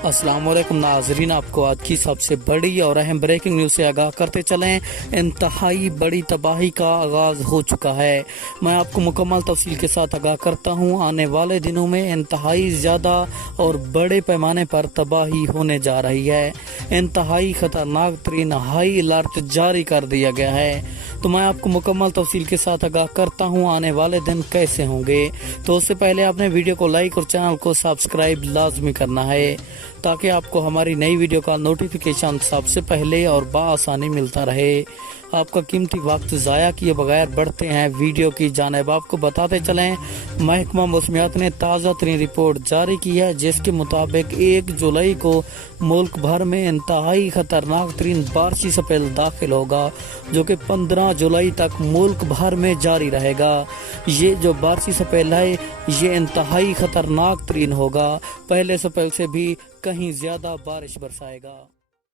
अस्सलाम वालेकुम नाजरीन, आपको आज की सबसे बड़ी और अहम ब्रेकिंग न्यूज़ से आगाह करते चलें। इंतहाई बड़ी तबाही का आगाज़ हो चुका है। मैं आपको मुकम्मल तफसील के साथ आगाह करता हूं। आने वाले दिनों में इंतहाई ज़्यादा और बड़े पैमाने पर तबाही होने जा रही है। इंतहाई ख़तरनाक तरीन हाई अलर्ट जारी कर दिया गया है। तो मैं आपको मुकम्मल तफसील के साथ आगाह करता हूं आने वाले दिन कैसे होंगे। तो उससे पहले आपने वीडियो को लाइक और चैनल को सब्सक्राइब लाजमी करना है ताकि आपको हमारी नई वीडियो का नोटिफिकेशन सबसे पहले और बआसानी मिलता रहे। आपका कीमती वक्त ज़ाया किए बगैर बढ़ते हैं वीडियो की जानिब। आपको बताते चलें, महकमा मौसमियात ने ताज़ा तरीन रिपोर्ट जारी की है जिसके मुताबिक 1 जुलाई को मुल्क भर में इंतहाई ख़तरनाक तरीन बारिशी स्पेल दाखिल होगा जो कि 15 जुलाई तक मुल्क भर में जारी रहेगा। ये जो बारिशी स्पेल है ये इंतहाई ख़तरनाक तरीन होगा, पहले स्पेल से भी कहीं ज़्यादा बारिश बरसाएगा।